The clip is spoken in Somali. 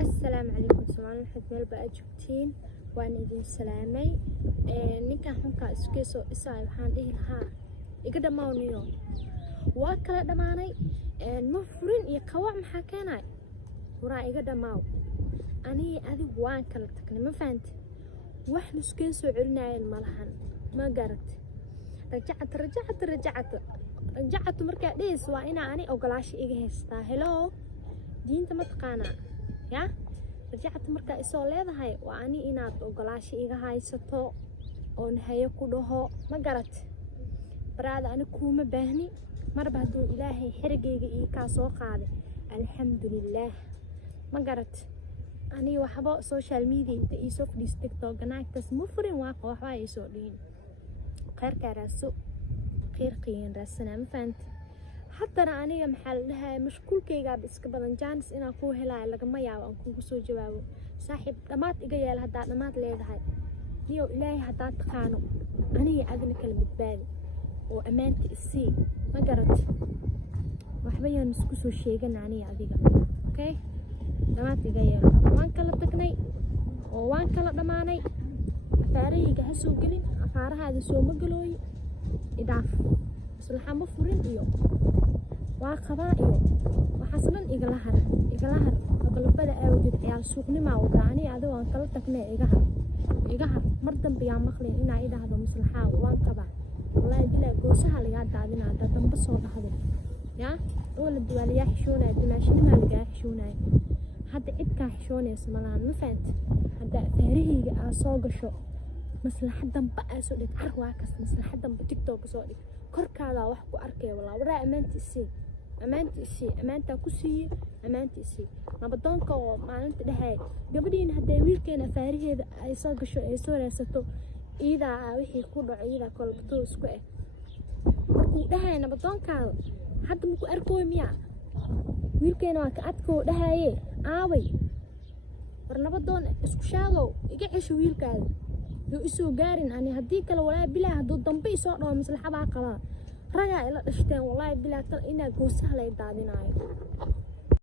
السلام عليكم سمعنا الحد مال بقى جبتين وأنا إذن سلامي نكا حنكا إسكيسو إساي وحان إيه لها إقدا ماونيو واكلا دماني المفرين يقوع محاكيناي ورا إقدا ماو أني أذي وان كلا تكني ما فانت وحن إسكيسو علناي الملحن ما قرت رجعت مركا ديس وإنا أني أوغلاشي إيجا هستا هلو diinta ma taqaanaa yaa rajacta markaa isoo leedahay waa ani inaad ogolaasho iga haysato oon hayo ku dhaho ma garat baraada ani kuuma baahni marba hadduu ilaahay xerigayga ii kaa soo qaaday alxamdulillaah ma garat ani waxba social media inta ii soo fadhiis tiktok ganaagtaas ma furin waaqa waxbaa ii soo dhihin khayrkaa raaso khayrqiyan raasanaa ma fahanti haddana aniga maxaa la dhahay mashquulkaygaaba iska badan jaanis inaan kuu helaayo lagama yaabo aan kuugu soo jawaabo saaxiib dhammaad iga yeel haddaa dhammaad leedahay niyow ilaahay haddaa taqaano aniga adina kala badbaadi oo ammaanta isii ma garat waxba yaan isku soo sheegan aniga adiga okay dhammaad iga yeelo waan kala tagnay oo waan kala dhammaanay afaarahayga ha soo gelin afaarahaada sooma galooyo idhaaf islaxa ma furin iyo waa qabaa iyo waxaasnan igala har qalbada awgeed ayaa suuqnimaa wadaa ani adiga aan kala tagnay iga har mar dambe yaa maqleen inaa idhaahdo maslaxa waan qabaa wallaahi dilaa goosaha lagaa daadinaa haddaa dambe soo dhahdo yaa wala duwaaliyaa xishoonaya dumaashinimaa lagaa xishoonaya hadda cidkaa xishoonaysa malahan ma fahanti hadda afaarahayga aa soo gasho maslaxa dambe aa soo dhig carwaakas maslaxa dambe tiktok soo dhig korkaadaa wax ku arkaya walaa waraa ammaantaa ku siiye ammaanta isii nabadoonka oo maalinta dhahay gabadhiina hadday wiilkeena afaaraheeda ay soo gasho ay soo raadsato iidaa wixii ku dhaco iidaa kolbatoo isku markuu dhahay nabadoonkaada hadda maku arkooy miyaa wiilkeena waa ka adkoo dhahaye aaway war nabadoon isku shaagow iga cesho wiilkaada yuu isoo gaarin ani haddii kale walaa bilaa hadduu dambe isoo dhawo maslaxadaa qabaa ragaa ila dhashteen wallaahi bilaa tal inaa goosaha lay daadinaayo